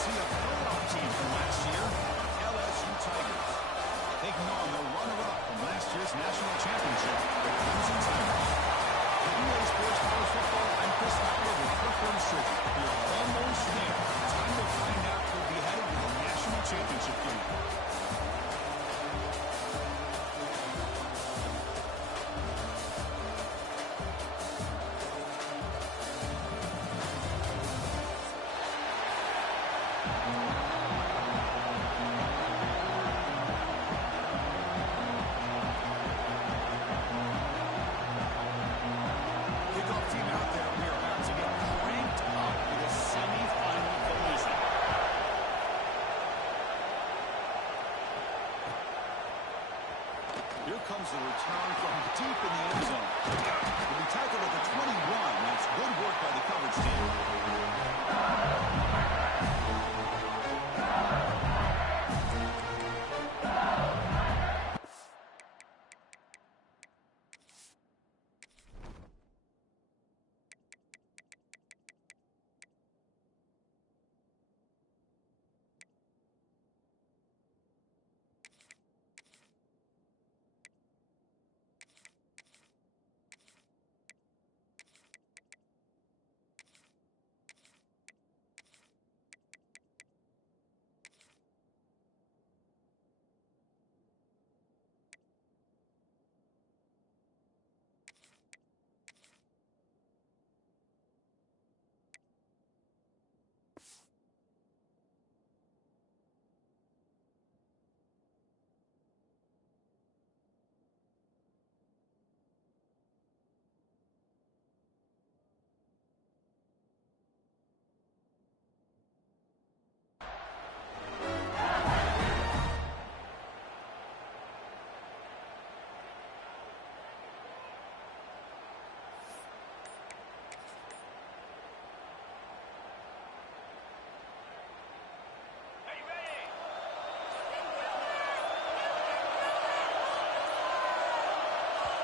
see a playoff team from last year, LSU Tigers. Taking on the runner-up from last year's national championship, the Clemson Tigers. For EA Sports College Football, I'm Chris Fowler with Kirk Herbstreit. We are almost there. Time to find out who'll be headed to the national championship game. Here comes the return from deep in the end zone. He'll be tackled at the 21. That's good work by the coverage team.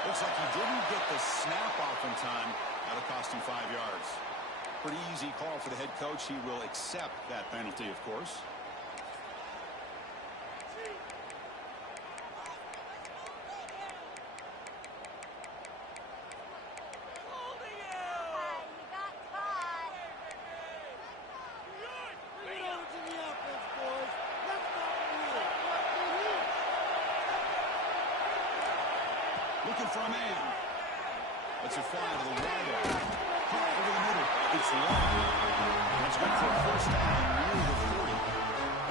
Looks like he didn't get the snap off in time. That'll cost him 5 yards. Pretty easy call for the head coach. He will accept that penalty, of course. Looking for a man. That's a fly to the right eye. High over the middle. It's long. That's good for a first down near the 40.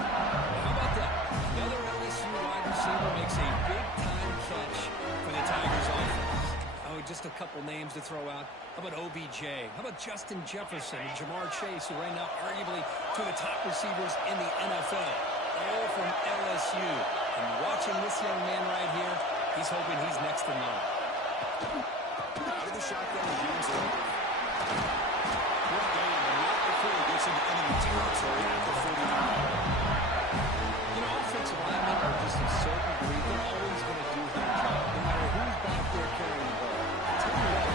How about that? Another LSU wide receiver makes a big-time catch for the Tigers offense. Oh, just a couple names to throw out. How about OBJ? How about Justin Jefferson and Jamar Chase, who right now arguably two of the top receivers in the NFL, all from LSU. And watching this young man right here, he's hoping he's next in line. Out of the shotgun, the hands are off. Great game, and not before he gets into enemy territory at the 49. You know, offensive linemen are just a certain breed. They're always going to do their job, no matter who's back there carrying the ball. I'll tell you what,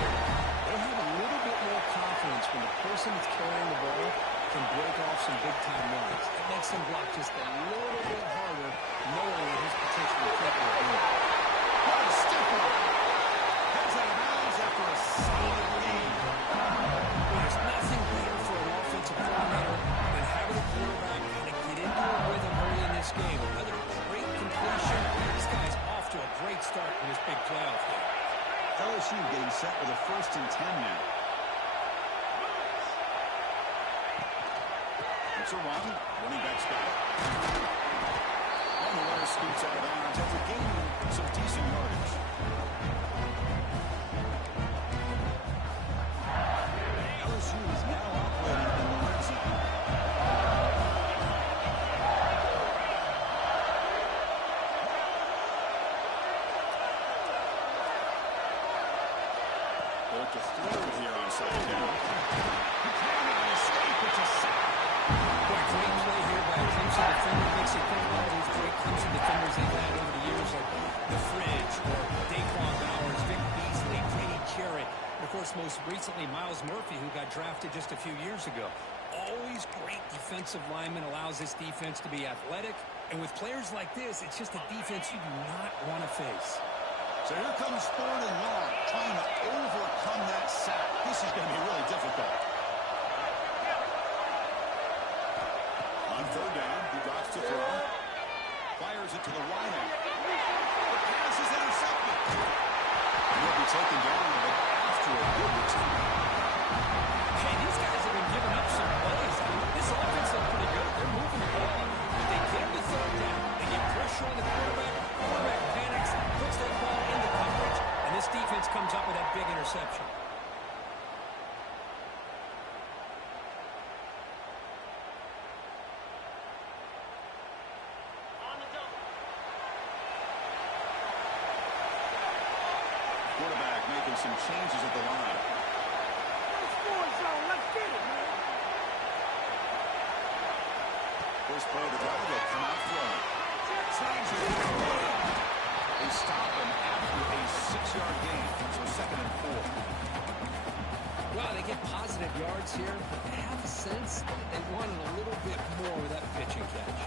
they have a little bit more confidence when the person that's carrying the ball can break off some big-time runs. It makes them block just a little bit harder, knowing that he's potentially capable of doing it. What a step up! Heads out of bounds after a solid lead. There's nothing better for an offensive coordinator than having a quarterback kind of get into a rhythm early in this game. Another great completion. This guy's off to a great start in this big playoff game. LSU getting set with a 1st and 10 now. It's a run. Running back's got it. And the runner scoots out of bounds after gaining some decent yardage. LSU is now operating in the red zone. They're to throw here on second down. He can't make a mistake. It's a sack. Great play here by a Clemson defender. Makes you think about these great Clemson defenders they've had over the years, like the Fridge or Daquan Bowers, Vic Beasley, Grady Jarrett, and of course most recently Myles Murphy, who got drafted just a few years ago. Always great defenders. offensive lineman allows this defense to be athletic. And with players like this, it's just a defense you do not want to face. So here comes 3rd and long, trying to overcome that sack. This is going to be really difficult. On 3rd down, he drops to throw. Fires it to the right end. The pass is intercepted. And he'll be taken down after a good return. Hey, these guys have been giving up some plays. This offense looks pretty good. They're moving the ball. But they get the 3rd down. They get pressure on the quarterback. Quarterback panics, puts that ball into coverage, and this defense comes up with that big interception. Quarterback making some changes at the line. Let's get it, man. First play of the drive, they'll come out throwing. They stop him after a 6-yard gain. So 2nd and 4. Well, they get positive yards here, but I have a sense they wanted a little bit more with that pitch and catch.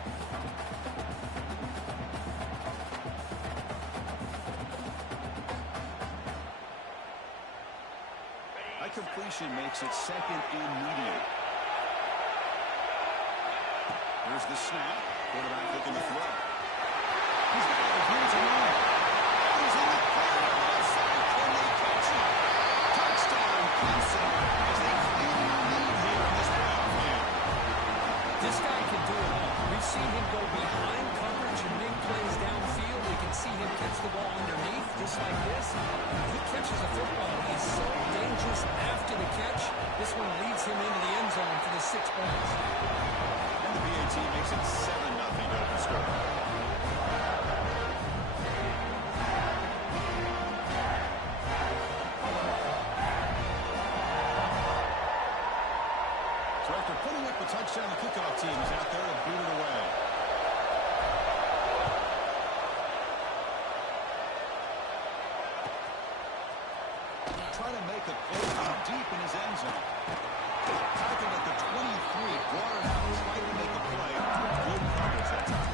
That completion makes it 2nd and medium. Here's the snap. Quarterback looking to throw. He's got it. Here's a run. He's in the corner. Outside. Can they catch him? Touchdown, Clemson, as they claim the lead here in this playoff game. This guy can do it all. We've seen him go behind coverage and make plays downfield. We can see him catch the ball underneath, just like this. He catches a football. He's so dangerous after the catch. This one leads him into the end zone for the 6 points. And the BAT makes it 7-0 to open score. So after putting up the touchdown, the kickoff team is out there to boot it away. Try to make a play from deep in his end zone. Tackled at the 23, brought it out, tried to make a play. Good coverage that time.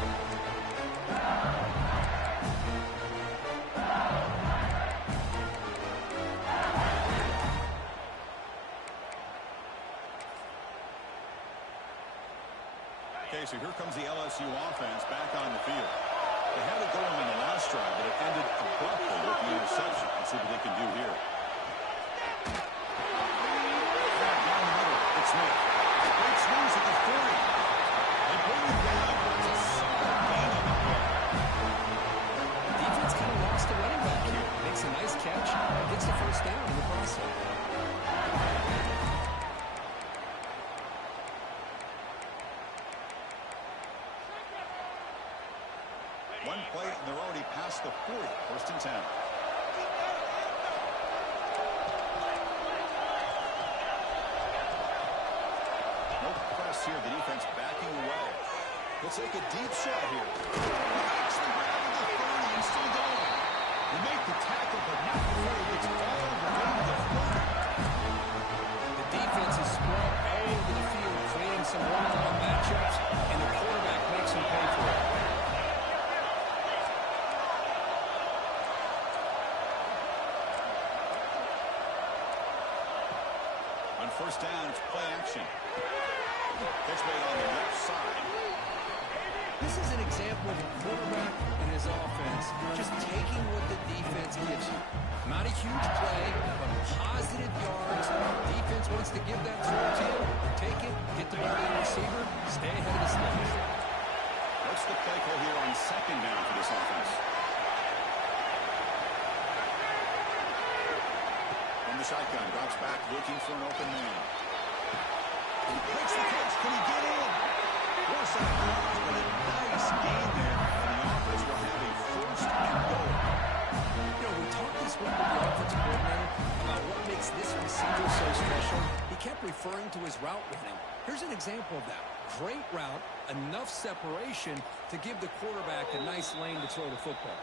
Okay, so here comes the LSU offense back on the field. They had it going in the last drive, but it ended abruptly with the interception. Let's see what they can do here. Down the middle, it's Smith. Great swings at the 40. They bring the play up. It's a solid gain on the play. Defense kind of lost the running back here. Makes a nice catch. Gets the 1st down in the process. One play, and they're already past the 40. 1st and 10. No press here. The defense backing away. He'll take a deep shot here. He makes the grab at the 30 and still going. He made the tackle, but not before he gets all the way to the 30. The defense is spread all over the field, creating some one-on-one matchups, and the quarterback makes him pay for it. On 1st down, it's play action. Catch made on the left side. This is an example of a quarterback and his offense just taking what the defense gives you. Not a huge play, but positive yards. Defense wants to give that throw to you. Take it, get the ball to the receiver, stay ahead of the snaps. What's the play call here on 2nd down for this offense? From the shotgun, drops back, looking for an open man. He breaks the catch. Can he get in? Force out of bounds, but a nice gain there. And the offense will have a 1st and goal. You know, we talked this week with the offensive coordinator about what makes this receiver so special. He kept referring to his route running. Here's an example of that. Great route, enough separation to give the quarterback a nice lane to throw the football.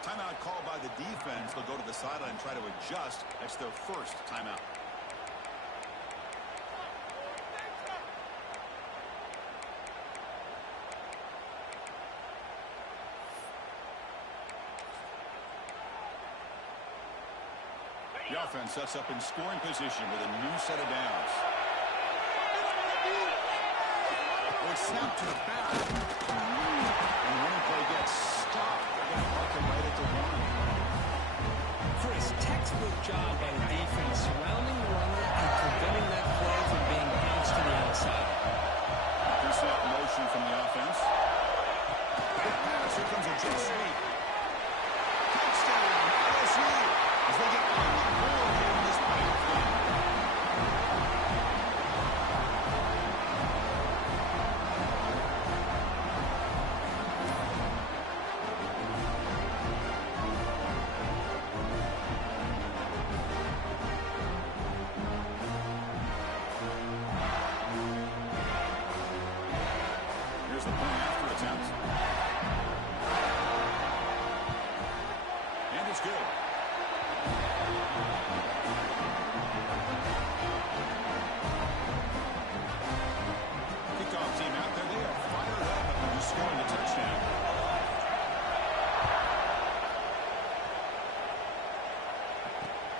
Timeout called by the defense. They'll go to the sideline and try to adjust. That's their 1st timeout. offense sets up in scoring position with a new set of downs. It's snapped to the back. And the running play gets stopped. They're going to mark him right at the one. Chris, textbook job by the defense surrounding the runner and preventing that play from being bounced to the outside. Pre-snap motion from the offense. Good pass. Here comes a jet sweep. Touchdown, LSU, as they get on the board here in this playoff game. Here's the point after attempt. And it's good. Kickoff team out there. They are fired up after scoring a touchdown.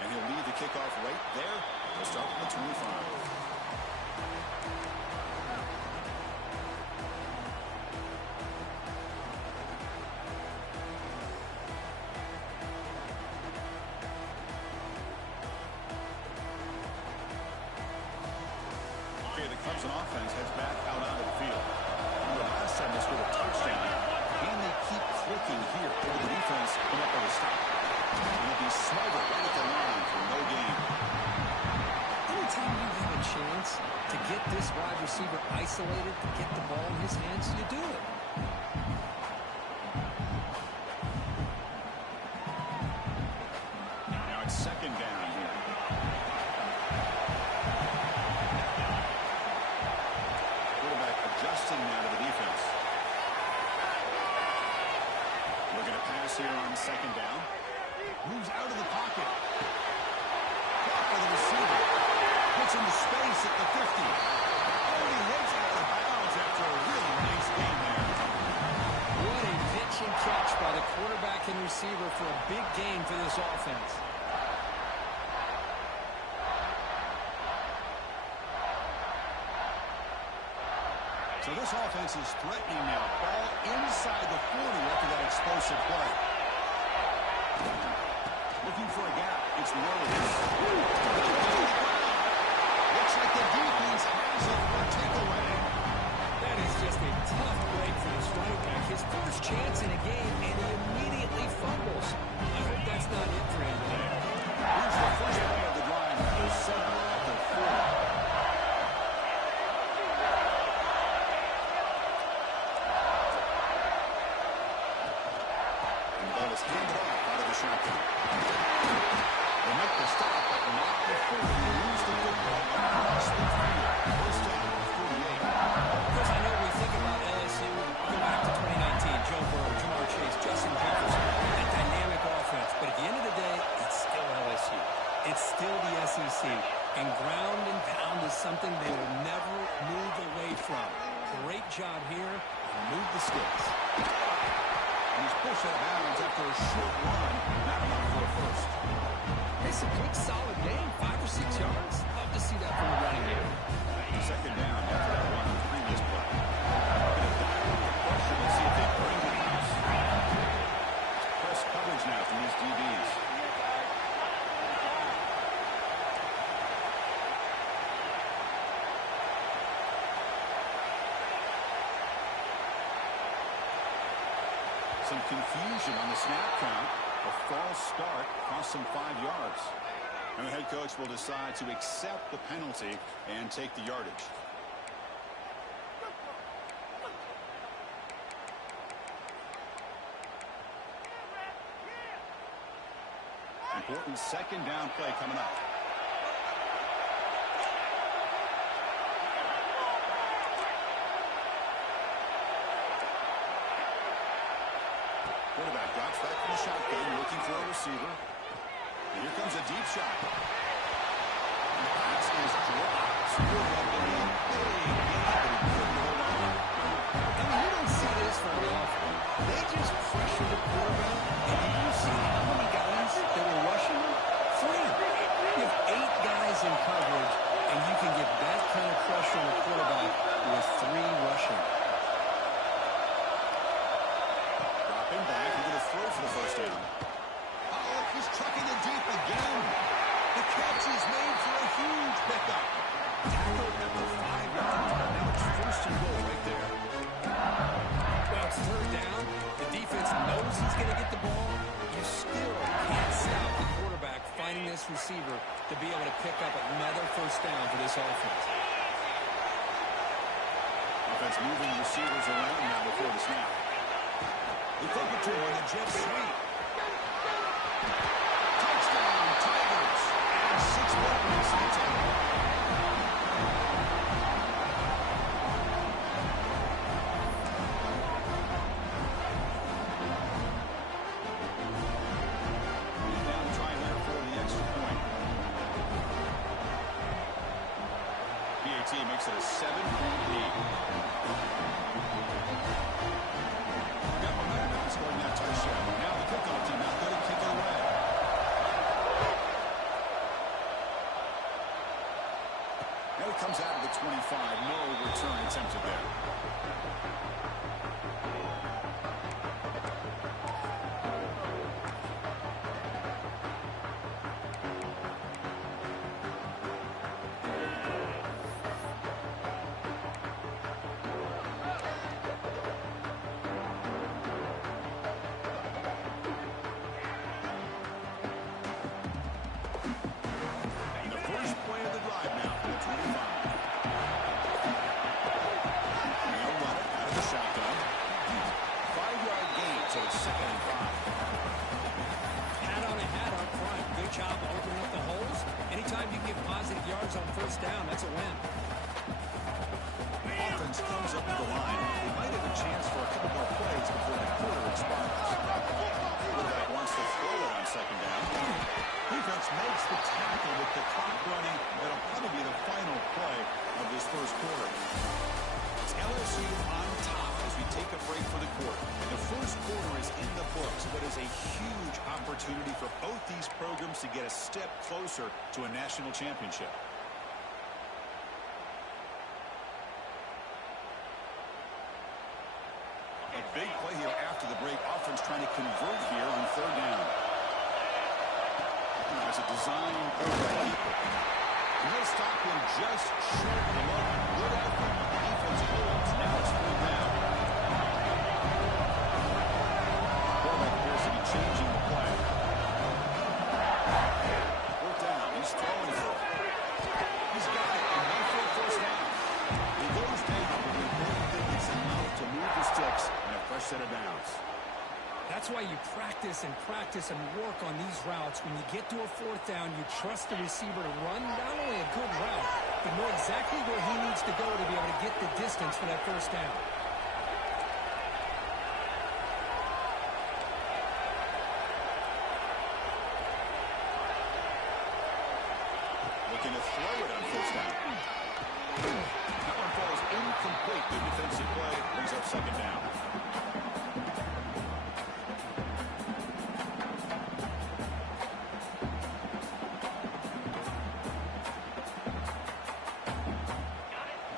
And he'll lead the kickoff right there to start from the 25. The Clemson offense heads back out onto the field. The last time they scored a touchdown, and they keep clicking here over the defense come up with a stop. And it'll be smothered right at the line for no gain. Anytime you have a chance to get this wide receiver isolated, to get the ball in his hands, you do it. Now it's second down here. Adjusting now to the defense. Looking to pass here on second down. Moves out of the pocket. Caught by the receiver. Gets into space at the 50. Oh, he hits it out of bounds after a really nice game there. What a pitch and catch by the quarterback and receiver for a big gain for this offense. So this offense is threatening now. Ball inside the 40 after that explosive play. Looking for a gap. It's Rhodes. Looks like the defense has it for a takeaway. That is just a tough break for this running back. His first chance in a game, and he immediately fumbles. I hope that's not it for him today. Here's the first play of the drive. Set at the 40. Handed off out of the shotgun. They make the stop, but not before they lose the football across the field. First down, 48. Chris, I know we think about LSU, go back to 2019, Joe Burrow, Jamar Chase, Justin Jefferson, that dynamic offense. But at the end of the day, it's still LSU. It's still the SEC. And ground and pound is something they will never move away from. Great job here. Move the sticks. He's pushed out of bounds after a short run. Not enough for a first. It's a good, solid game. 5 or 6 yards. Love to see that from the running game. Second down after that run on the previous play. Going to dive into the pressure and see if they bring the house. Press coverage now from these DBs. Some confusion on the snap count. A false start cost them 5 yards. And the head coach will decide to accept the penalty and take the yardage. Important second down play coming up. Quarterback drops back from the shotgun, looking for a receiver. And here comes a deep shot. And the pass is dropped. I mean, you don't see this very often. They just pressure the quarterback, and you see how many guys that were rushing him? 3. receiver to be able to pick up another first down for this offense. Offense moving receivers around now before the snap. They take it to him on the jet sweep. Touchdown, Tigers. And 6 points to the table. Now to try there for the extra point. PAT makes it a 7-point lead. Got momentum out, scoring that touchdown. Now the kickoff team out there to kick it away. Now he comes out of the 25. No return attempted there. On first down, that's a win. Offense comes up to the line. They might have a chance for a couple more plays before the quarter expires. Quarterback wants to throw it on second down. Defense makes the tackle with the clock running. That'll probably be the final play of this first quarter. It's LSU on top as we take a break for the quarter. The first quarter is in the books, but is a huge opportunity for both these programs to get a step closer to a national championship. A big play here after the break. Offense trying to convert here on third down. There's a design play. And he'll stop him just short of the line. Good effort. The defense holds. Now it's third down. Quarterback appears to be changing the play. Fourth down. He's throwing for it. He's got it. And one for a first down. He goes down, but we both think it's enough to move the sticks and a fresh set of downs. That's why you practice and work on these routes. When you get to a fourth down, you trust the receiver to run not only a good route, but know exactly where he needs to go to be able to get the distance for that first down. Looking to throw it on first down. That one falls incomplete. Good defensive play. Brings up second down.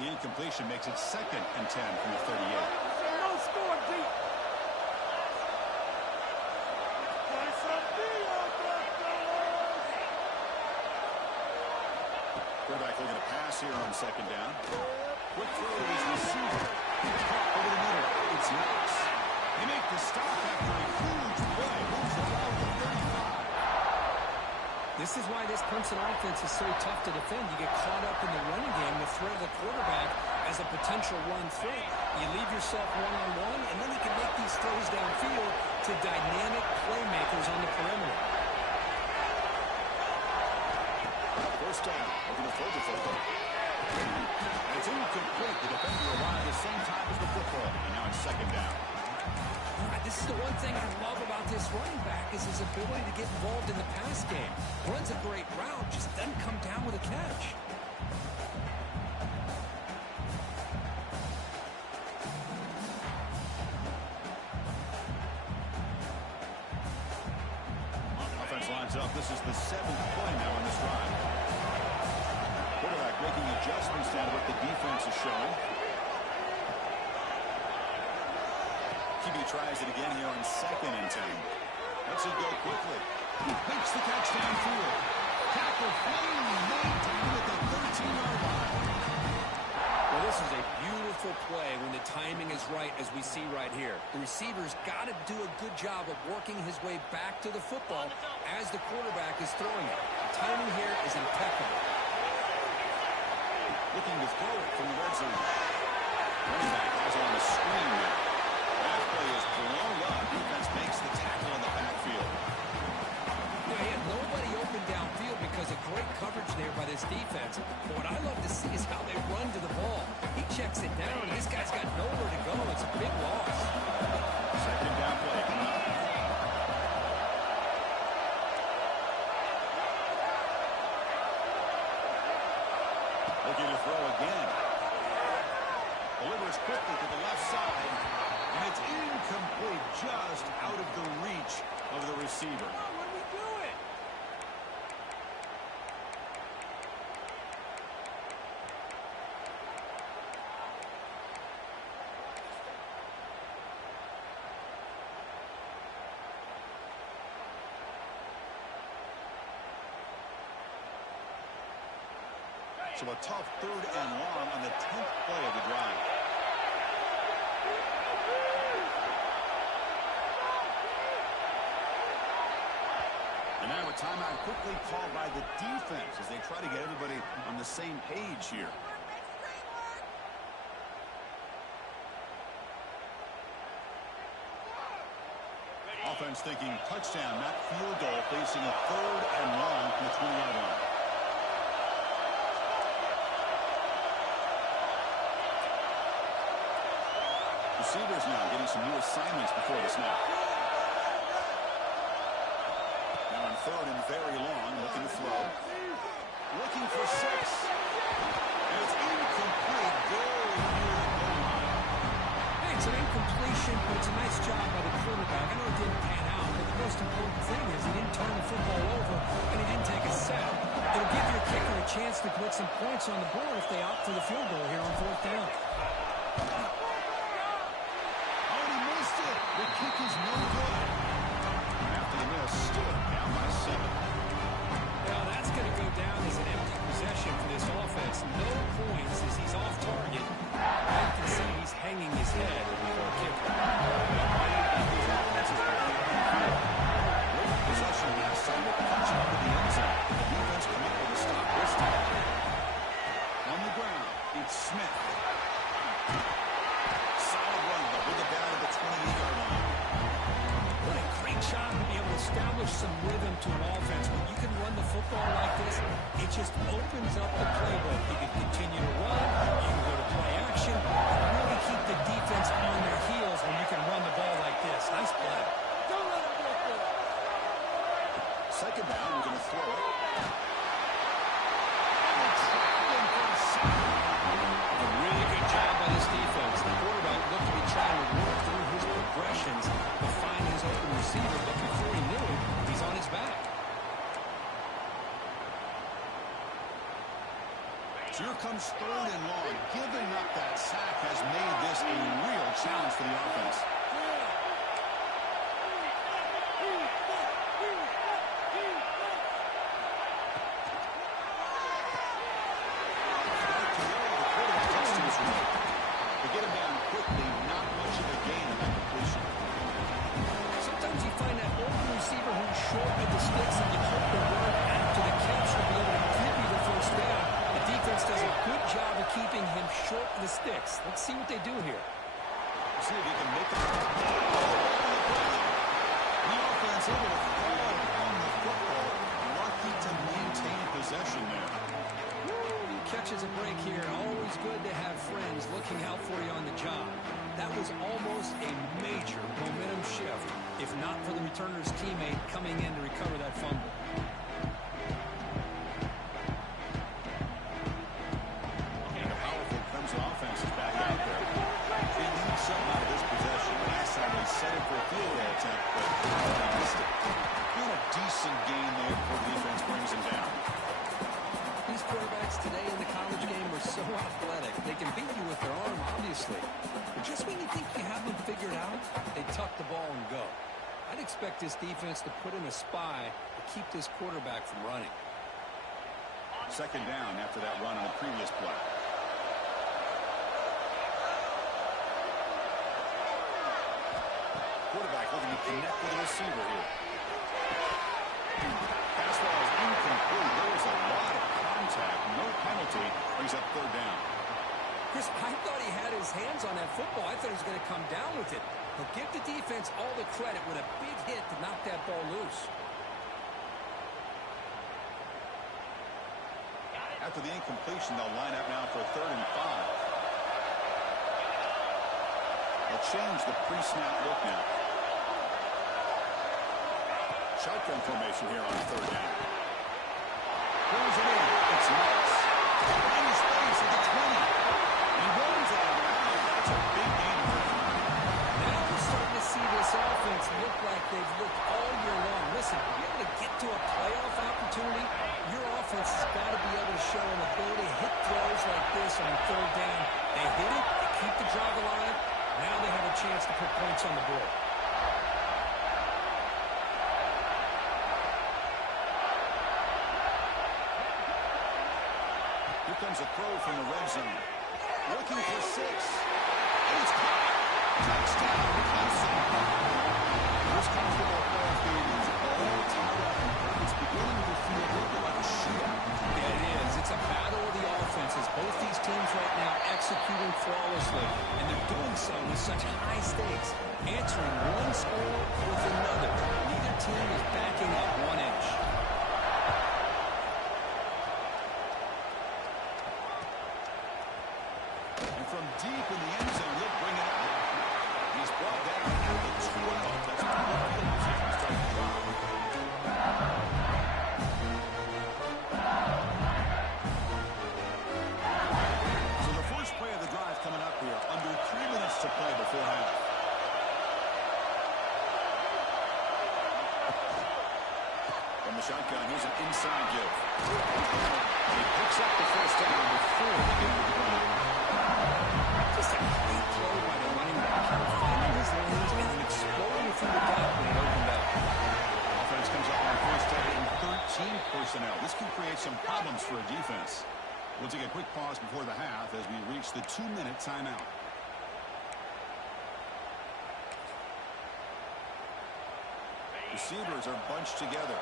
The incompletion makes it 2nd and 10 from the 38. No score deep. Quarterback looking to pass here on second down. Quick throw to his receiver. Caught over the middle. It's Knox. They make the stop after a huge play. Moves the ball to 35. This is why this Clemson offense is so tough to defend. You get caught up in the running game, the threat of the quarterback as a potential run threat. You leave yourself one-on-one, and then you can make these throws downfield to dynamic playmakers on the perimeter. First down. Looking to throw the football. And it's incomplete. The defender arrived at the same time as the football. And now it's second down. This is the one thing I love about this running back is his ability to get involved in the pass game. Runs a great route, just doesn't come down with a catch. Offense lines up. This is the 7th play now on this drive. Quarterback making adjustments down to what the defense is showing. QB tries it again here on 2nd and 10. Lets it go quickly. Makes the catch downfield. Tackle maintained at the 13-yard line. Well, this is a beautiful play when the timing is right, as we see right here. The receiver's got to do a good job of working his way back to the football as the quarterback is throwing it. timing here is impeccable. Looking to throw it from the red zone. Running back has on the screen now. That play is blown up. Defense makes the tackle in the backfield. You know, he had nobody open downfield because of great coverage there by this defense. But what I love to see is how they run to the ball. He checks it down, and this guy's got nowhere to go. It's a big loss. Second down play coming up. Looking to throw again. Delivers quickly to the left side, and it's incomplete, just out of the reach of the receiver. What are we doing? So a tough 3rd and long on the 10th play of the drive. And now a timeout quickly called by the defense as they try to get everybody on the same page here. Offense thinking touchdown, not field goal, facing a 3rd and long from the 20-yard line. Receivers now getting some new assignments before the snap. Now on 3rd and very long, looking to throw. Looking for 6. And it's incomplete. Very near the goal line. Hey, it's an incompletion, but it's a nice job by the quarterback. I know it didn't pan out, but the most important thing is he didn't turn the football over, and he didn't take a sack. It'll give your kicker a chance to put some points on the board if they opt for the field goal here on 4th down. The kick is no good. After the miss, still down by 7. Well, that's going to go down as an empty possession for this offense. No points as he's off target. You can see he's hanging his head before kicking. Possession last time with punch out of the end zone. The defense come up with a stop this time. On the ground, it's Smith. Solid run, but with the down at the 28-yard line. What a great job to be able to establish some rhythm to an offense. When you can run the football like this, it just opens up the playbook. You can continue to run, you can go to play action, and really keep the defense on their heels when you can run the ball like this. Nice play. Don't let him get there. Second down, we're going to throw it. A really good job by this defense. The quarterback looked to be trying to work through his progressions to find his open receiver, but before he knew it, he's on his back. So here comes 3rd and long. Giving up that sack has made this a real challenge for the offense. Keeping him short of the sticks. Let's see what they do here. See if he can make it. The offense able to fall on the football. Lucky to maintain possession there. He catches a break here. Always good to have friends looking out for you on the job. That was almost a major momentum shift, if not for the returner's teammate coming in to recover that fumble. Offense is back out there. They need something out of this possession. Last time they set it for a field goal attempt, but they missed it. Been a decent game there before the defense brings him down. These quarterbacks today in the college game are so athletic. They can beat you with their arm, obviously. But just when you think you have them figured out, they tuck the ball and go. I'd expect this defense to put in a spy to keep this quarterback from running. Second down after that run on the previous play. Quarterback looking to connect with the receiver here. Pass ball is incomplete. penalty. Brings up third down. Chris, I thought he had his hands on that football. I thought he was going to come down with it. But give the defense all the credit with a big hit to knock that ball loose. After the incompletion, they'll line up now for 3rd and 5. They'll change the pre-snap look now. Shotgun formation here on 3rd down. Throws it in. It's nice. In his face at the 20. He runs out of bounds. That's a big gain for him. Now we're starting to see this offense look like they've looked all year long. Listen, to be able to get to a playoff opportunity, your offense has got to be able to show an ability to hit throws like this on 3rd down. They hit it, they keep the drive alive. Now they have a chance to put points on the board. Here comes a throw from the red zone. Looking for 6. And it's caught. Touchdown, Clemson. This college football playoff game is all tied up. It's beginning to feel a little bit like a shootout. Yeah, it is. It's a battle of the offenses. Both these teams right now executing flawlessly, and they're doing so with such high stakes, answering one score with another. Neither team is backing up 1 inch. And from deep in the end zone, he'll bring it out. He's brought down at the 12. That's a good field position to start the drive. So the first play of the drive coming up here. Under 3 minutes to play before half. From the shotgun, here's an inside give. He picks up the first down before the game of the drive. Just a great play by the running back. Finding his lanes and then exploding through the gap when it opened up. Offense comes up on 1st down and 13 personnel. This can create some problems for a defense. We'll take a quick pause before the half as we reach the 2-minute timeout. Receivers are bunched together.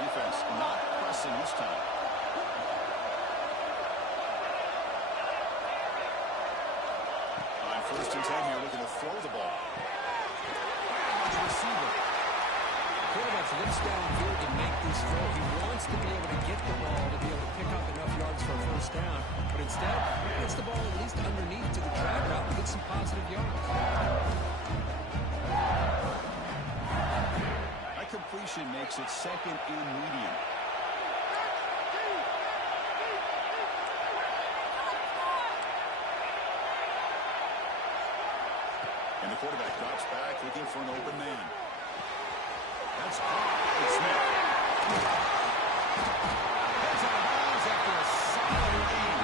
Defense not pressing this time. On 1st and 10 here, looking to throw the ball. Receiver. Quarterback looks downfield to make this throw. He wants to be able to get the ball to be able to pick up enough yards for a 1st down. But instead, he gets the ball at least underneath to the drag route and get some positive yards. That completion makes it 2nd and medium. And the quarterback drops back, looking for an open man. That's caught. It's Smith. That's out of bounds after a solid lead.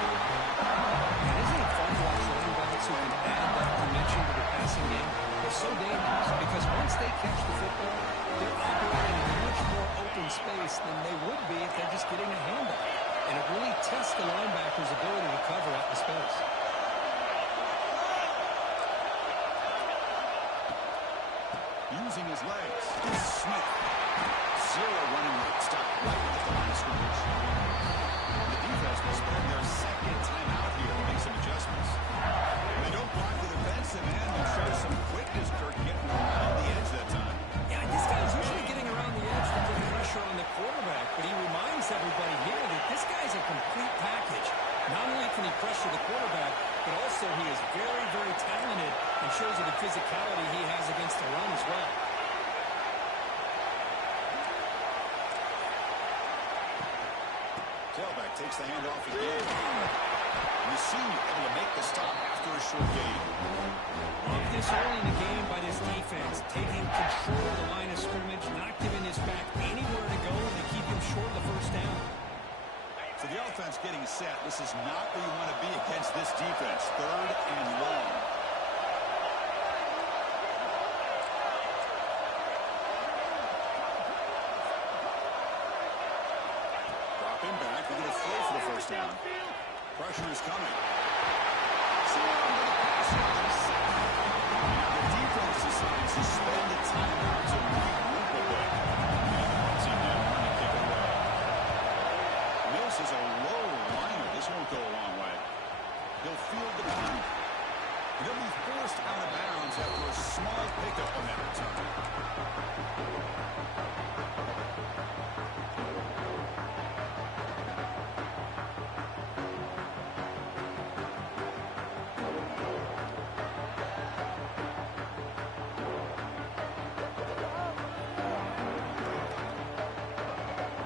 And isn't it fun to watch running backs who can add that dimension to the passing game? They're so dangerous because once they catch the football, they're operating in much more open space than they would be if they're just getting a handoff. And it really tests the linebacker's ability to cover out the space. Using his legs. Smith. 0 running rate. Stop right at the line of scrimmage. The defense will spend their 2nd time out here to make some adjustments. And they don't block the defensive end and show some quickness, Kirk, getting around the edge that time. Yeah, this guy's usually getting around the edge to put pressure on the quarterback, but he reminds everybody here that this guy's a complete package. Not only can he pressure the quarterback, but also he is very, very talented and shows you the physicality he has against the run as well. Tailback takes the handoff again. And the senior able to make the stop after a short gain. Love this early in the game by this defense, taking control of the line of scrimmage, not giving this back anywhere to go, and they keep him short of the 1st down. So the offense getting set. This is not where you want to be against this defense. 3rd and long. Drop him back. We're going to throw for the 1st down. Pressure is coming. Now the defense decides to spend the timeout to regroup a bit. And once he did, running field the punt. They'll be forced out of bounds after a small pickup on that return.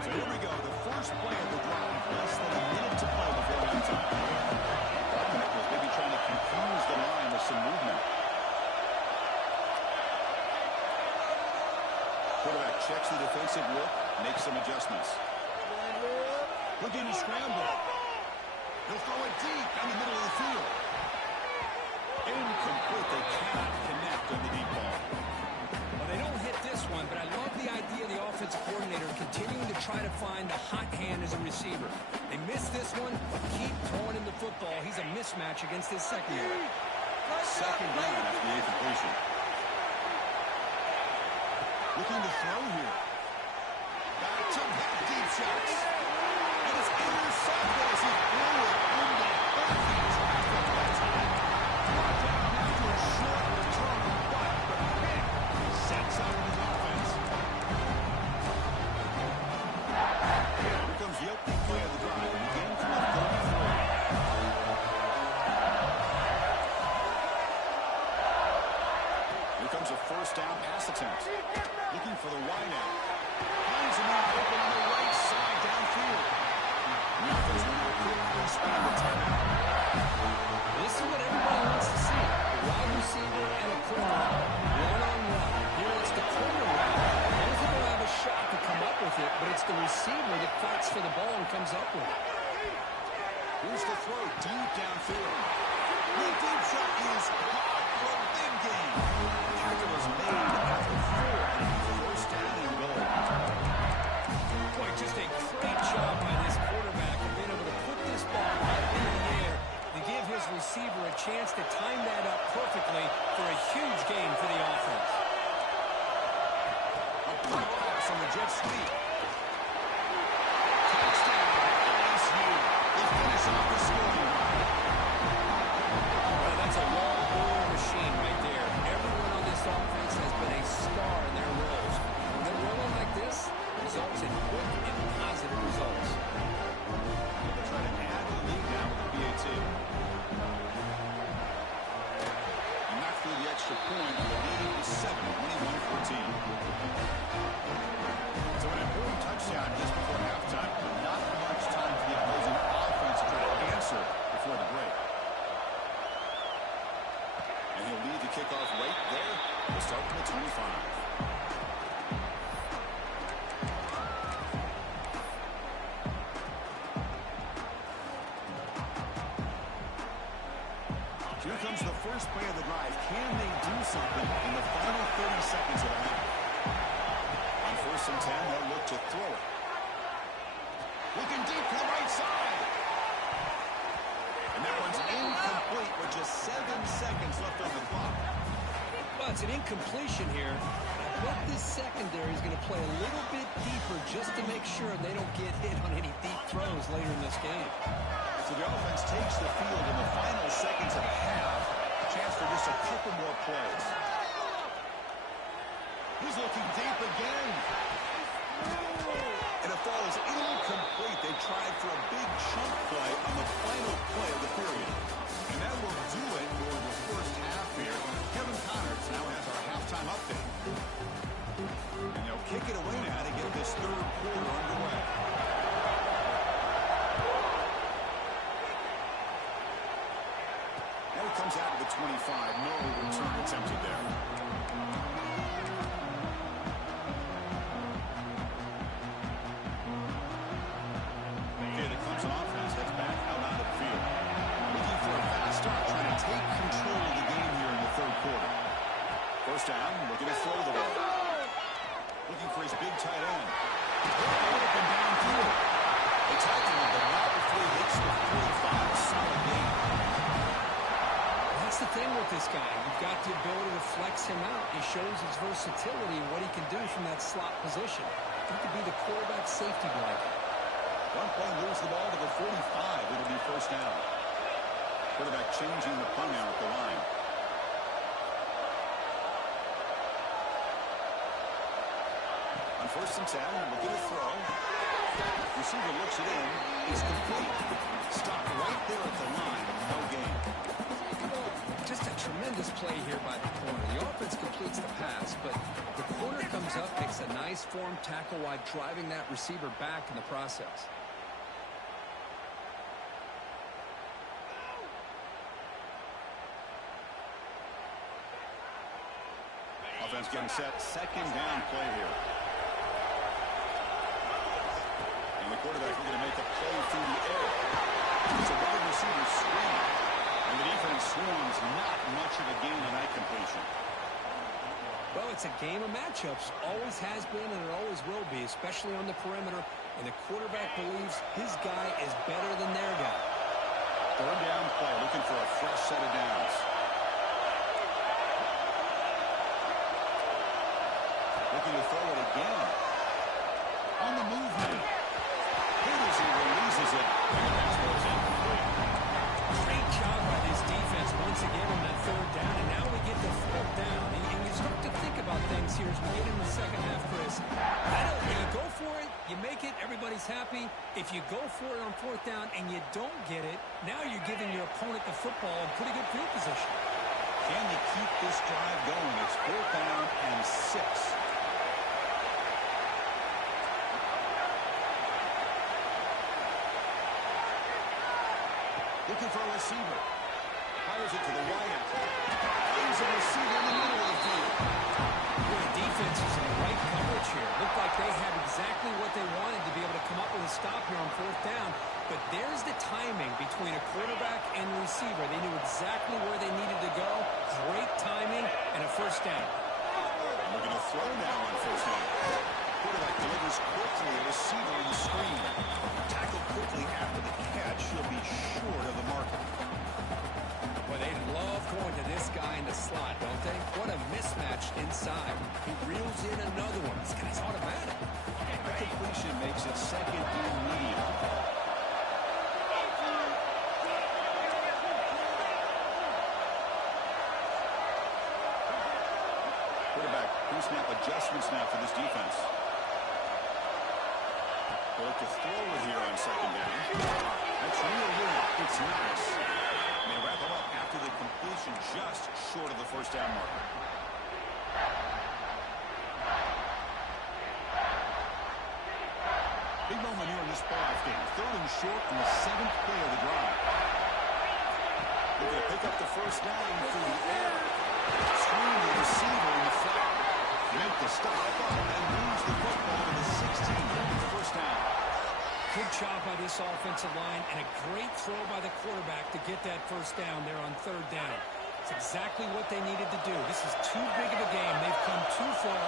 So here we go, the first play of the drive, less than a minute to play before halftime. Was maybe trying to confuse the line with some movement. Quarterback checks the defensive look, makes some adjustments. Looking to scramble. He'll throw it deep down the middle of the field. Incomplete. They cannot connect on the deep ball. Well, they don't hit this one, but I love the idea of the offensive coordinator continuing to try to find the hot hand as a receiver. They miss this one, but keep throwing him the football. He's a mismatch against his secondary. Second down after the incompletion. Looking to throw here. Back to back deep shots. And it's intercepted as he threw it into perfect traffic that time. Brought down after a short return, but the pick sets up his offense. Here comes the opening play of the drive. Again from the 33. Here comes a first down pass attempt. Looking for the wideout. Finds a man open on the right side downfield. The offense will now quickly spend the timeout. This is what everybody wants to see. A wide receiver and a corner. One-on-one. He wants the corner route. Both of them have a shot to come up with it, but it's the receiver that fights for the ball and comes up with it. Here's the throw deep downfield. The deep shot is caught for a big gain. The tackle was made at the 4. First down and goal. Boy, just a great job by this quarterback of being able to put this ball right into the air to give his receiver a chance to time that up perfectly for a huge gain for the offense. A quick pass on the jet sweep. Touchdown, LSU. They finish off the scoring drive. Well, that's a well-oiled machine right there. Everyone on this offense has been a star in their roles. When they're rolling like this, results in quick and positive results. They'll try to add to the lead now with the PAT. And knock through the extra point, leading to 7, 21-14. So an important touchdown just before halftime. Not much time for the opposing offense to try to answer before the break. And he'll lead the kickoff right there. We'll start from the 25. Here comes the first play of the drive. Can they do something in the final 30 seconds of the half? On 1st and 10, they'll look to throw it. Looking deep to the right side. And that one's incomplete with just 7 seconds left on the clock. Well, it's an incompletion here. I bet this secondary is going to play a little bit deeper just to make sure they don't get hit on any deep throws later in this game. So the offense takes the field in the final seconds of the half. A chance for just a couple more plays. He's looking deep again. And it falls incomplete. They tried for a big chunk play on the final play of the period. And that will do it for the first half here. Kevin Connors now has our halftime update. And they'll kick it away now to get this third quarter underway. Now he comes out of the 25. No return attempted there. Okay, the Clemson offense heads back out onto the field. Looking for a fast start, trying to take control of the game here in the third quarter. First down, looking to throw the ball. Looking for his big tight end. Open downfield. They tackle him, but not before he hits the 45. Solid game. That's the thing with this guy. You've got the ability to flex him out. He shows his versatility and what he can do from that slot position. He could be the quarterback safety blanket. One play, moves the ball to the 45. It'll be first down. Quarterback changing the punt now at the line. On 1st and 10, looking to throw. Receiver looks it in. It's complete. Stopped right there at the line. No gain. Just a tremendous play here by the corner. The offense completes the pass, but the corner comes up, makes a nice form tackle while driving that receiver back in the process. Offense getting set. 2nd down play here. And the quarterback is going to make a play through the air. It's a wide receiver screen. And the defense swarms. Not much of a gain on that completion. Well, it's a game of matchups. Always has been and it always will be, especially on the perimeter. And the quarterback believes his guy is better than their guy. 3rd down play. Looking for a fresh set of downs. Looking to throw it again. On the move now. Hit as he releases it. And the pass goes incomplete. Great job by this defense once again on that 3rd down. And now we get to 4th down. And you start to think about things here as we get in the second half, Chris. You go for it, you make it, everybody's happy. If you go for it on 4th down and you don't get it, now you're giving your opponent the football in pretty good field position. Can they keep this drive going? It's 4th down and 6. Looking for a receiver. Fires it to the right. Finds a receiver in the middle of the field. Well, the defense is in the right coverage here. Looked like they had exactly what they wanted to be able to come up with a stop here on 4th down. But there's the timing between a quarterback and receiver. They knew exactly where they needed to go. Great timing and a 1st down. Looking to throw now on 1st down. Quarterback delivers quickly. A receiver in the screen. Tackled quickly after the catch. He'll be short of the marker. Well, they love going to this guy in the slot, don't they? What a mismatch inside. He reels in another one. This guy's automatic. The completion makes it 2nd and medium. Quarterback pre-snap adjustments now for this defense. They look to throw it here on 2nd down. That's real room. It's nice. And they wrap it up after the completion just short of the 1st down marker. Big moment here in this ball game. 3rd and short on the 7th play of the drive. Looking to pick up the 1st down through the air. Screen the receiver in the flat. Make the stop and moves the football to the 16th. 1st down. Good job by this offensive line and a great throw by the quarterback to get that 1st down there on 3rd down. It's exactly what they needed to do. This is too big of a game. They've come too far.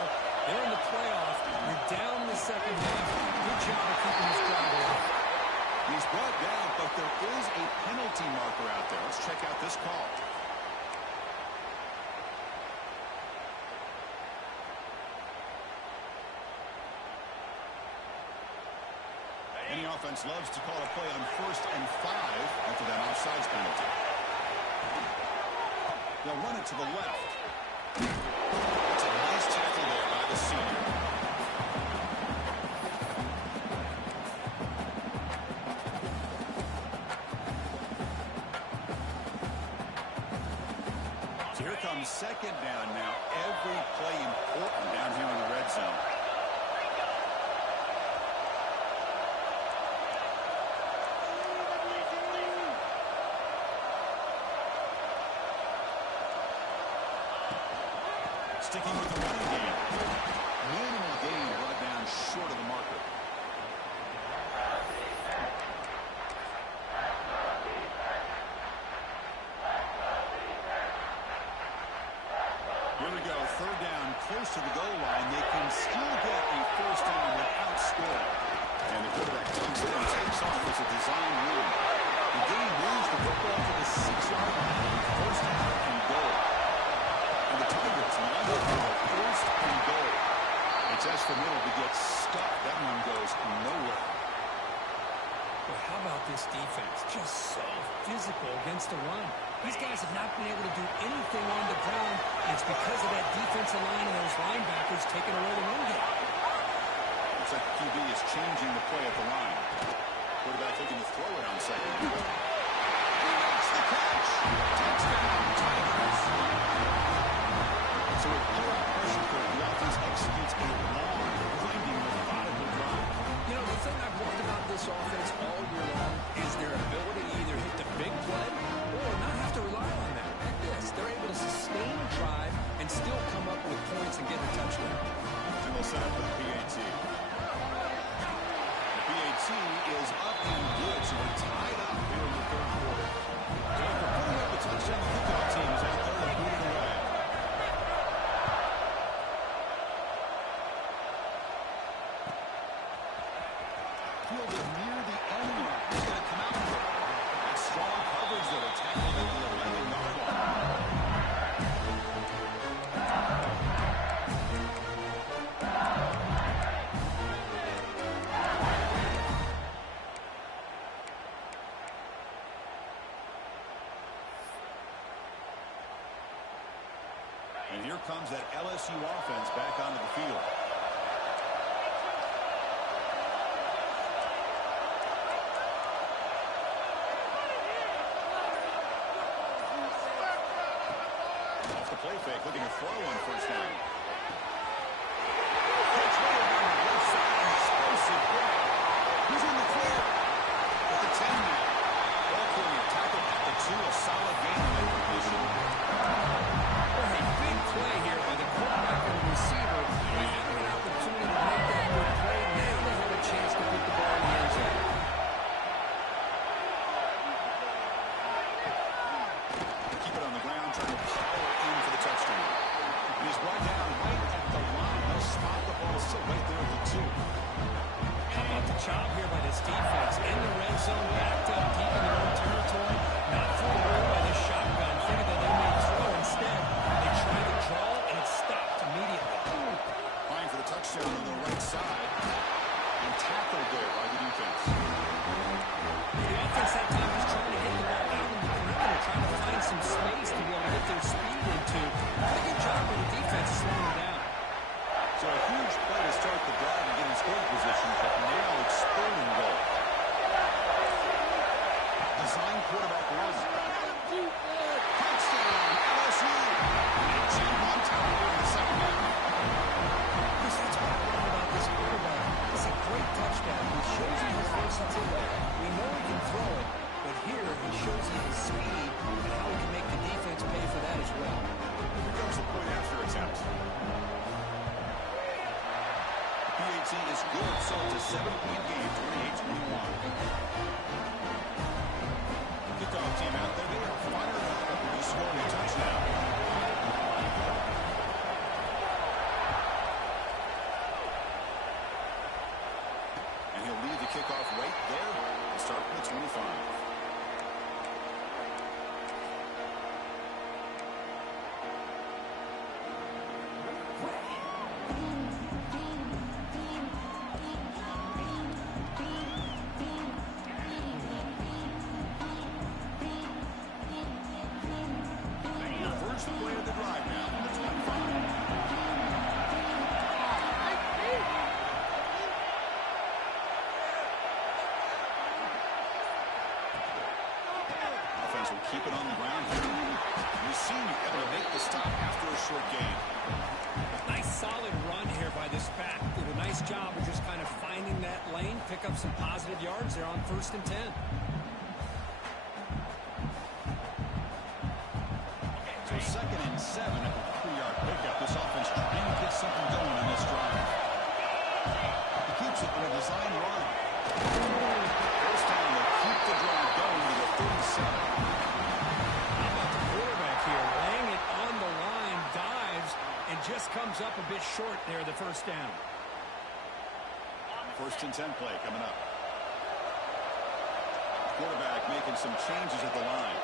They're in the playoff. You're down in the 2nd half. Good job of keeping this drive alive. He's brought down, but there is a penalty marker out there. Let's check out this call. Any offense loves to call a play on 1st and 5 after that offsides penalty. They'll run it to the left. It's a nice tackle there by the senior. So here comes 2nd down now. Every play important down here in the red zone. Sticking with the running game. Minimal gain brought down short of the marker. Here we go. 3rd down, close to the goal line. They can still get a 1st down without scoring. And the quarterback takes it and takes off. It's a design rule. The game moves the football to the 6-yard line. 1st down and goal. And the Tigers line up for the 1st and goal. It's Escomido to get stuck. That one goes nowhere. But how about this defense? Just so physical against the run. These guys have not been able to do anything on the ground, and it's because of that defensive line and those linebackers taking away the run game. Looks like the QB is changing the play at the line. Quarterback looking to throw it on second. He makes the catch. Touchdown, Tigers. So with blowout pressure, the offense executes a long, winding, methodical drive. You know, the thing I've loved about this offense all year long is their ability to either hit the big play or not have to rely on that. Like this, they're able to sustain a drive and still come up with points and get a touchdown. And they'll set up for the PAT. The PAT is up and good, so we're tied up here in the third quarter. So after putting up a touchdown, the kickoff team is out there and moving away. Fielded near the end line. He's going to come out for it. That's strong coverage that will tackle at the 11-yard line. And here comes that LSU offense back onto the field. Off the play fake, looking to throw on first down. Catch right on the left side, explosive play. He's in the clear at the 10 now. Ball carrier tackled at the 2, a solid gain in that position. Well, a big play here by the quarterback and the receiver. They had an opportunity to make that good play. Now they have a chance to put the ball in the end zone. Keep it on the ground, trying to power in for the touchdown. And he's brought down right at the line. They'll spot the ball still right there at the 2. How about the job here by this defense? In the red zone, backed up deep in their own territory. Not fooled by the shotgun. Figured that they may throw instead. They tried to draw, and it stopped immediately. Applying for the touchdown on the right side. And tackled there by the defense. The offense that time was trying to get the ball out in the perimeter, trying to find some space to be able to get their speed into. Did a good job with the defense slowing them down. So a huge play to start the drive and get in scoring position, but now it's third and goal. Design quarterback run. Touchdown, LSU. Action on time here in the second half. Chris, that's what I love about this quarterback. It's a great touchdown. He shows you his versatility. We know he can throw it, but here he shows you his speed and how he can make the defense pay for that as well. Here comes the point after attempt. PAT is good, so it's a 7-point game, 28-21. Kickoff team out there, they are fired up to score a touchdown. And he'll lead the kickoff right there to start with the 25. First play of the drive now from the 25. Offense will keep it on the ground here. Mussini able to make the stop after a short gain. Nice solid run here by this back. Did a nice job of just kind of finding that lane, pick up some positive yards there on 1st and 10. So 2nd and 7 at the 3-yard pickup. This offense trying to get something going on this drive. He keeps it on a design run. First down, they keep the drive going to the 37. How about the quarterback here? Laying it on the line, dives, and just comes up a bit short there, the first down. 1st and 10 play coming up. Quarterback making some changes at the line.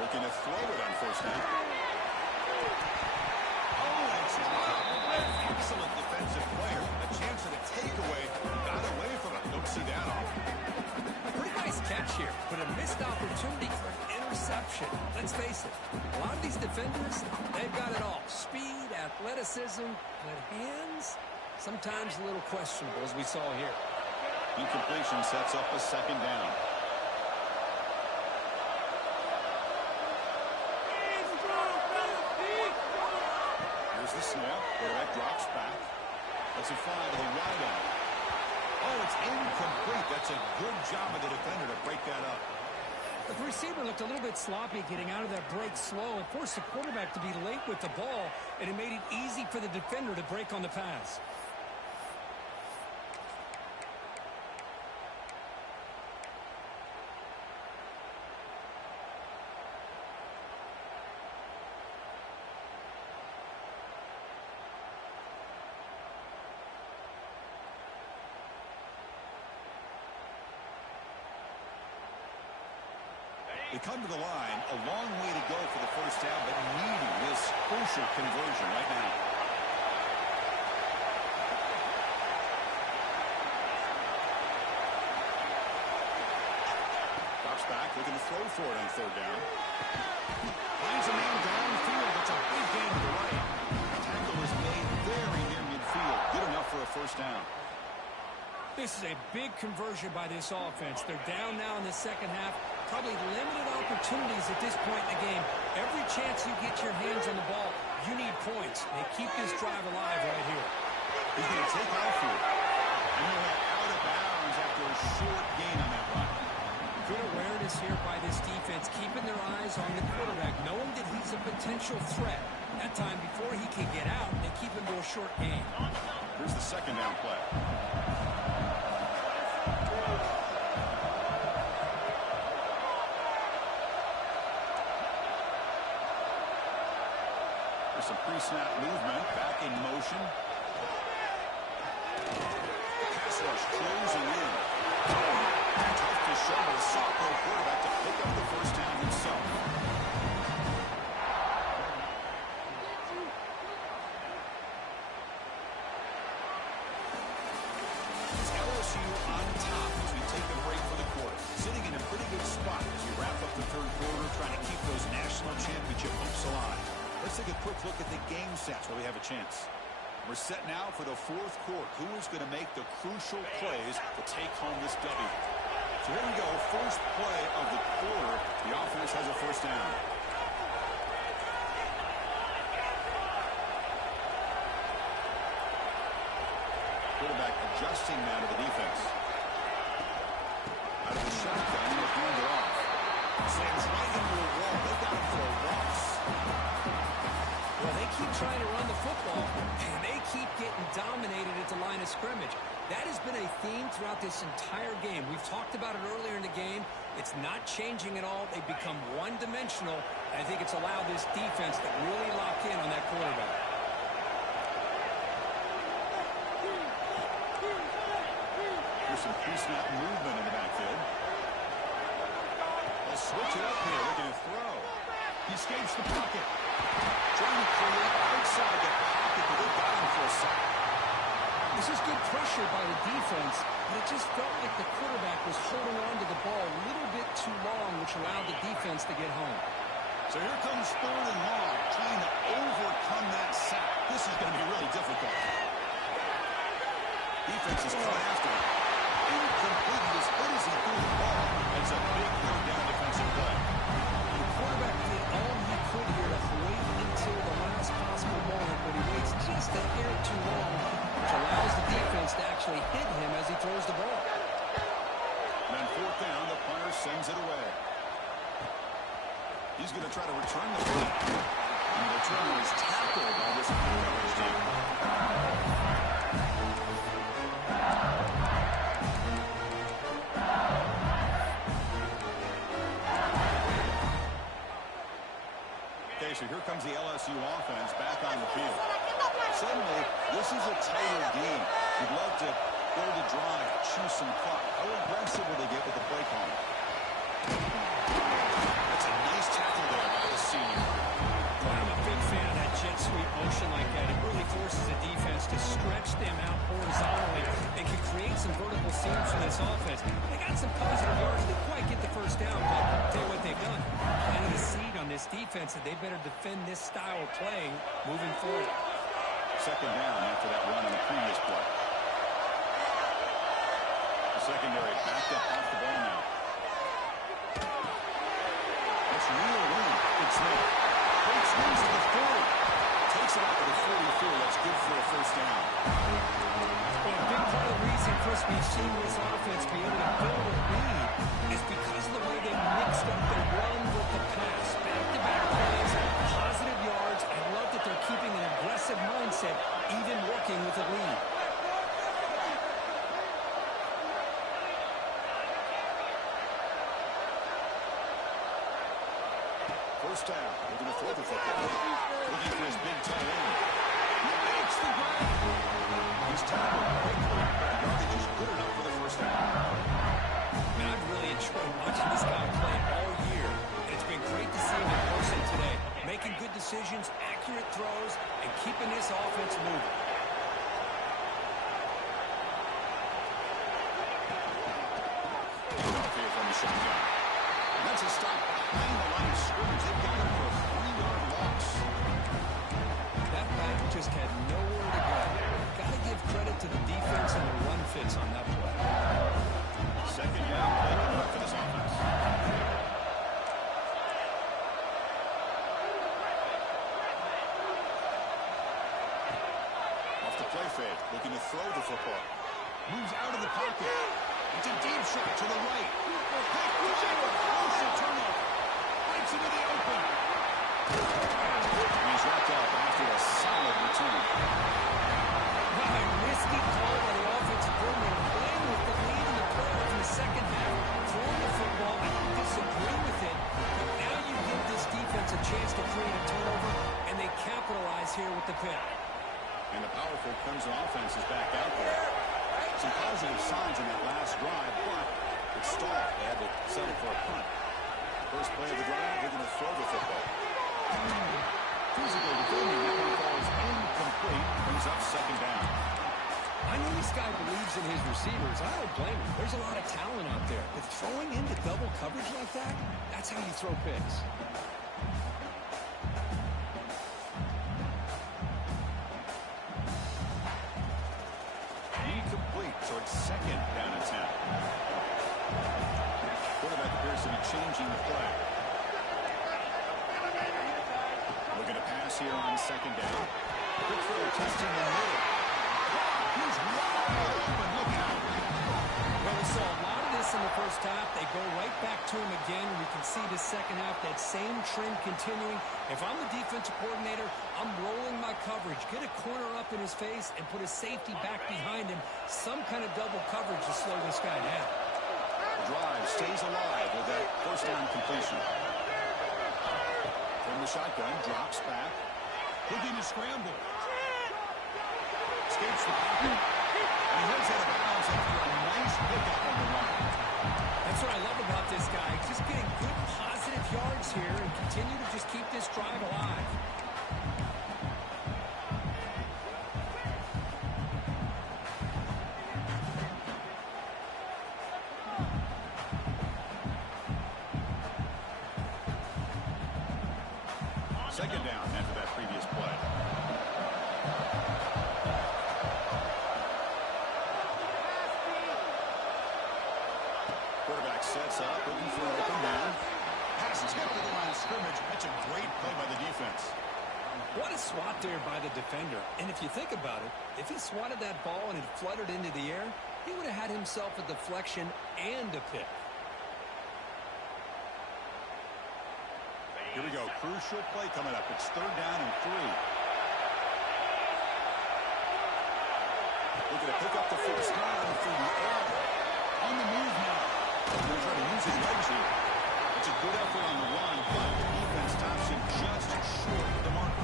Looking to throw it on 1st down. Oh, that's excellent defensive player. A chance at a takeaway. Got away from it. Don't see that often. Pretty nice catch here, but a missed opportunity for an interception. Let's face it, a lot of these defenders, they've got it all. Speed, athleticism, but hands, sometimes a little questionable, as we saw here. Incompletion sets up a second down. Here's the snap. Quarterback drops back. Let's it fly to the wide end. Oh, it's incomplete. That's a good job of the defender to break that up. The receiver looked a little bit sloppy getting out of that break slow and forced the quarterback to be late with the ball, and it made it easy for the defender to break on the pass. They come to the line, a long way to go for the first down, but needing this crucial conversion right now. Drops back, looking to throw for it on third down. Finds a man downfield. It's a big gain to the right. The tackle is made very near midfield. Good enough for a first down. This is a big conversion by this offense. They're down now in the second half. Probably limited opportunities at this point in the game. Every chance you get your hands on the ball, you need points. They keep this drive alive right here. He's going to take off here. And he'll head out of bounds after a short gain on that run. Good awareness here by this defense, keeping their eyes on the quarterback, knowing that he's a potential threat. That time, before he can get out, they keep him to a short gain. Here's the second down play. There's some pre-snap movement, back in motion. Pass rush closing in. Tough to show a sophomore quarterback to pick up the first down himself. It's LSU on top as we take a break for the quarter. Sitting in a pretty good spot as we wrap up the third quarter, trying to keep those national championship hopes alive. Let's take a quick look at the game stats where we have a chance. We're set now for the fourth quarter. Who is going to make the crucial plays to take home this W? So here we go. First play of the quarter. The offense has a first down. Quarterback adjusting now to the defense. Out of the shotgun, they'll hand it off. Slams right into a wall. They got him for a loss. Well, they keep trying to run the football, and they keep getting dominated at the line of scrimmage. That has been a theme throughout this entire game. We've talked about it earlier in the game. It's not changing at all. They've become one-dimensional. I think it's allowed this defense to really lock in on that quarterback. Here's some pre-snap movement in the backfield. They'll switch it up here, looking to throw. He escapes the pocket. Trying to create outside the pocket, but they got him for a sack. This is good pressure by the defense, but it just felt like the quarterback was holding on to the ball a little bit too long, which allowed the defense to get home. So here comes third and long, trying to overcome that sack. This is going to be really difficult. Defense is coming after him. Incomplete as good as he threw the ball. It's a big third down defensive play. The quarterback did all he could here to wait until the last possible moment, but he waits just a hair too long, which allows the defense to actually hit him as he throws the ball. And on fourth down, the punter sends it away. He's going to try to return the ball. And the returner is tackled by this coverage team. Okay, so here comes the LSU offense back on the field. Suddenly, this is a tighter game. You'd love to build a drive, choose some clock. How aggressive will they get with the play calling? That's a nice tackle there by the senior. Well, I'm a big fan of that jet sweep motion like that. It really forces the defense to seams from this offense. They got some positive yards. Didn't quite get the first down, but I'll tell you what they've done. Planted a seed on this defense, and they better defend this style of playing moving forward. Second down after that run on the previous play. The secondary backed up off the ball now. It's real room. It's there. Breaks loose to the 40. Takes it out to the 44. That's good for a first down. Well, a big part of the reason, Chris, we've seen this offense be able to build a lead is because of the way they mixed up the run with the pass. Back-to-back plays, positive yards. I love that they're keeping an aggressive mindset, even working with a lead. First down. They're going to throw the football. Looking for his big tight end. He makes the grab. He's tackled quickly. The yardage is good enough for the first down. Now, I've really enjoyed watching this guy play all year, and it's been great to see him in person today, making good decisions, accurate throws, and keeping this offense moving. Off here from the shotgun. That's a stop behind the line of scrimmage. They've got him for a 3-yard loss. That back just had nowhere to go. Got to give credit to the defense and the run fits on that play. Second down play coming up for this offense. Off the play fake, looking to throw the football. Moves out of the pocket. It's a deep shot to the right. Turnover. Breaks into the open. He's wrapped up after a solid return. Wow, a risky call by the offensive coordinator, playing with the lead in the playoffs in the second half, throwing the football. I don't disagree with it, but now you give this defense a chance to create a turnover, and they capitalize here with the pick. And the powerful Clemson offense is back out there. Some positive signs in that last drive, but it stalled. They had to settle for a punt. First play of the drive, they're going to throw the football. Physical defending, that one falls incomplete. Brings up second down. I know this guy believes in his receivers. I don't blame him. There's a lot of talent out there. But throwing into double coverage like that, that's how you throw picks. Incomplete, so it's second down and 10. Quarterback appears to be changing the play. Looking to pass here on second down. Quick throw, testing the middle. He's wide open. Look out. Well, we saw a lot of this in the first half. They go right back to him again. We can see the second half, that same trend continuing. If I'm the defensive coordinator, I'm rolling my coverage. Get a corner up in his face and put a safety back behind him. Some kind of double coverage to slow this guy down. Drive stays alive with that first down completion. From the shotgun, drops back. Looking to scramble. Escapes the pocket. And he heads out of bounds after a nice pickup on the run. That's what I love about this guy. Just getting good positive yards here and continue to just keep this drive alive. Second down after that previous play. Quarterback sets up, looking for an open man. Passes out to the line of scrimmage. That's a great play by the defense. What a swat there by the defender. And if you think about it, if he swatted that ball and it fluttered into the air, he would have had himself a deflection and a pick. Here we go. Crucial play coming up. It's third down and 3. Looking to pick up the first down through the air. On the move now. He's going to try to use his legs here. It's a good effort on the run, but the defense stops him just short of the mark.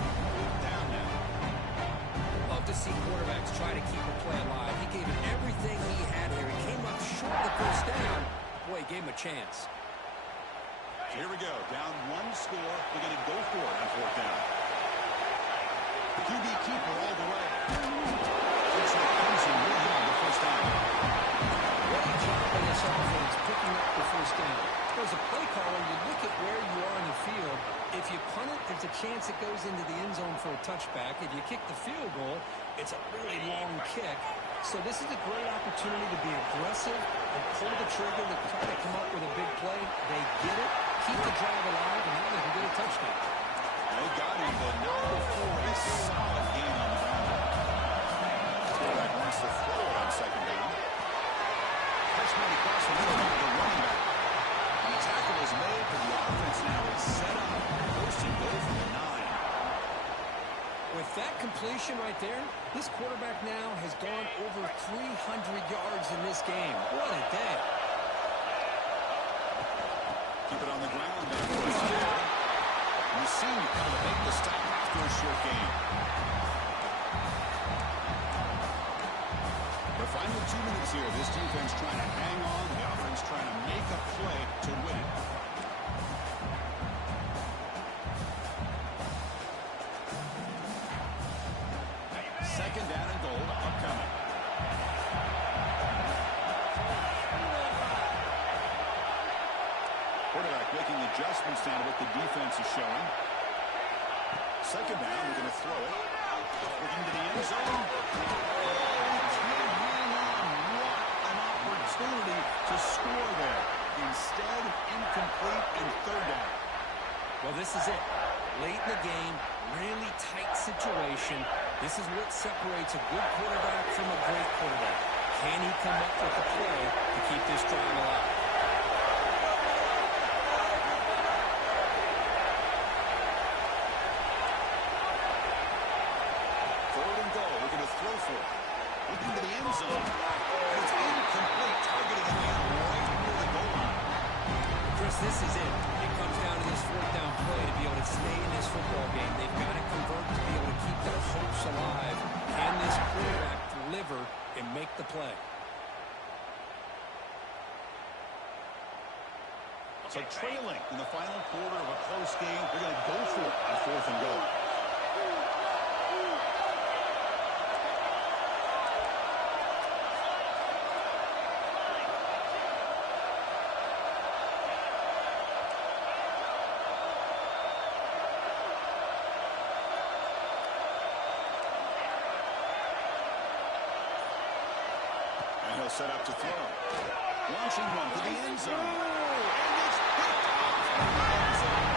Down now. Love to see quarterbacks try to keep a play alive. He gave it everything he had here. He came up short of the first down. Boy, he gave him a chance. Here we go. Down one score. We're going to go for it on fourth down. QB keeper all the way. Looks like Clemson will have the first down. thinks it goes into the end zone for a touchback. If you kick the field goal, it's a really long kick. So this is a great opportunity to be aggressive and pull the trigger to try to come up with a big play. They get it, keep the drive alive, and now they can get a touchdown. They got him, but not before a solid gain on the ground. Quarterback wants to throw it on second down. Catch might across the middle by the running back. And the tackle is made, but the offense now is set up. First and goal from the 9. With that completion right there, this quarterback now has gone over 300 yards in this game. What a day. Keep it on the ground. And you see him able to make the stop after a short game. The final 2 minutes here. This defense trying to hang on. The offense trying to make a play to win it. Second down and goal upcoming. Quarterback making adjustments down to what the defense is showing. Second down, we're going to throw it. Looking to the end zone. Oh, can't hang on. What an opportunity to score there. Instead, incomplete and third down. Well, this is it. Late in the game, really tight situation. This is what separates a good quarterback from a great quarterback. Can he come up with a play to keep this drive alive? Third and goal. We're going to throw for it. Looking to the end zone. And it's incomplete. Targeting a man right near the goal line. Chris, this is it. It comes down to this fourth down play to be able to stay in this football game. They've got to convert to be able to keep their hopes alive. Can this quarterback deliver and make the play? So trailing in the final quarter of a close game, they're going to go for it on fourth and goal. And he'll set up to throw. Launching one to the end zone. And it's picked off in the end zone.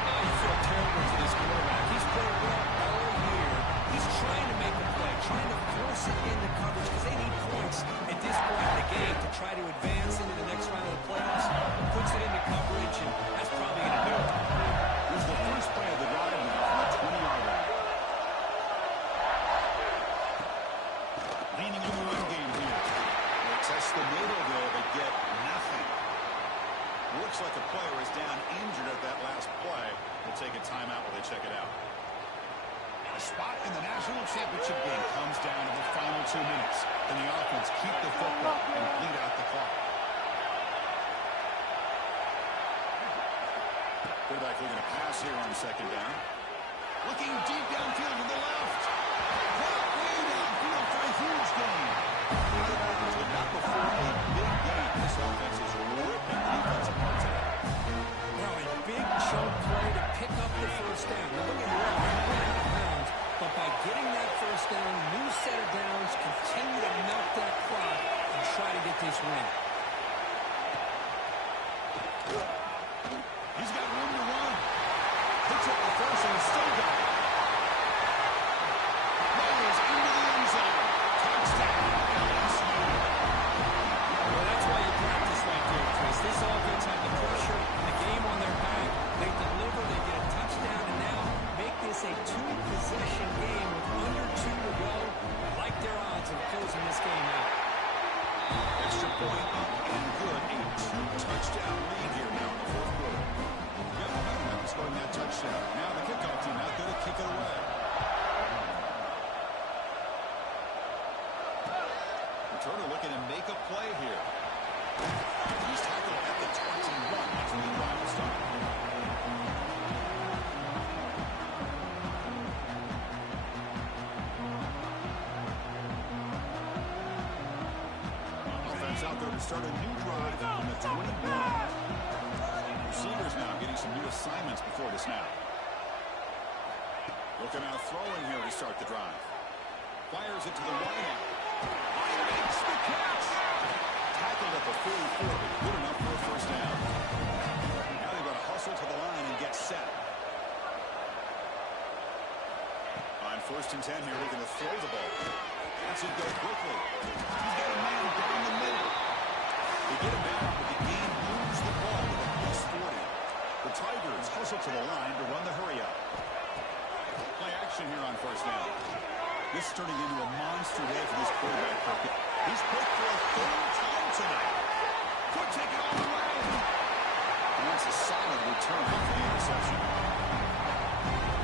Oh, you feel terrible for this quarterback. He's played well all year. He's trying to make a play, trying to force it into coverage because they need points at this point in the game to try to advance into the next round of the playoffs. Puts it into coverage, and that's probably going to do it. Here's the first play of the drive now from the 20-yard line. Leaning on the run game here. They test the middle there, but get nothing. Looks like a player is down injured at that last play. We'll take a timeout while they check it out. A spot in the national championship game comes down to the final 2 minutes. Can the offense keep the football and bleed out the clock? Quarterback looking to pass here on second down. Looking deep downfield to the left. Caught way downfield for a huge gain. Not before a big game. This offense is ripping the defense apart today. Now, a big chunk play to pick up the first down. Now, don't get me wrong, they're going out of bounds, but by getting that first down, new set of downs, continue to milk that clock and try to get this win. He's got room to run. Picks up the first and still got it. Myers into the end zone. Touchdown, LSU. Well, that's why you practice right there, Chris. This offense had the pressure, the game on their back. They deliver, they get a touchdown, and now make this a two-possession game with under 2 to go. I like their odds of closing this game out. Extra point up and good. A 2-touchdown lead here now in the fourth quarter. Got momentum now scoring that touchdown. Now the kickoff team out there to kick it away. Turner looking to make a play here. He's tackled at the 21 after the drive will start. Offense out there to start a new drive from the 21. Receivers now getting some new assignments before the snap. Looking out throwing here to start the drive. Fires it to the wideout. Makes the catch. Tackled at the 44, but good enough for a first down. Now they're going to hustle to the line and get set. On 1st and 10 here, we're going to throw the ball. That's it go quickly. He's got a man down the middle. They get him back, but the game moves the ball with a +40. The Tigers hustle to the line to run the hurry up. Play action here on 1st down. This is turning into a monster day for this quarterback. He's picked for a 3rd time tonight. Could take it all the way. And that's a solid return for the interception.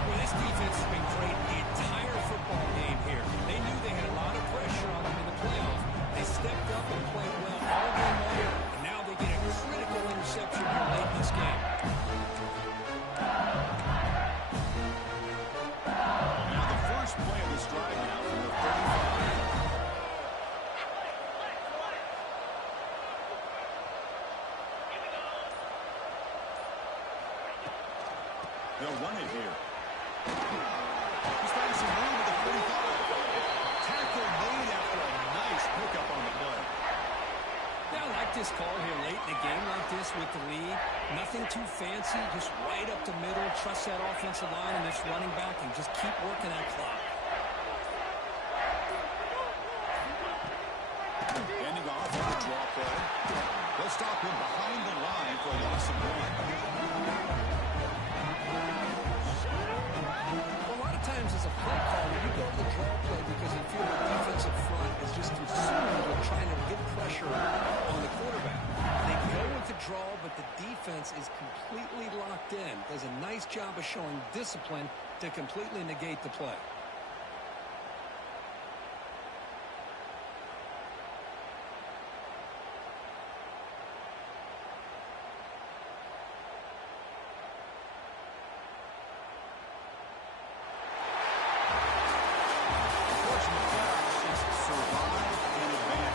Well, this defense has been great the entire football game here. They knew they had a lot of pressure on them in the playoff. They stepped up and played well all game long, and now they get a critical interception here late in this game. Now the first play of this drive now from the 35. They'll run it here. He's finding some room at the 45. Tackle made after a nice pickup on the play. Yeah, I like this call here late in a game like this with the lead. Nothing too fancy, just right up the middle. Trust that offensive line and this running back and just keep working that clock. Ending off on a draw play. They'll stop him behind the line for a loss of 1. A lot of times as a play caller, you go to the draw play because you feel the defensive front is just consumed with trying to get pressure on the quarterback. They go with the draw, but the defense is completely locked in. Does a nice job of showing discipline to completely negate the play.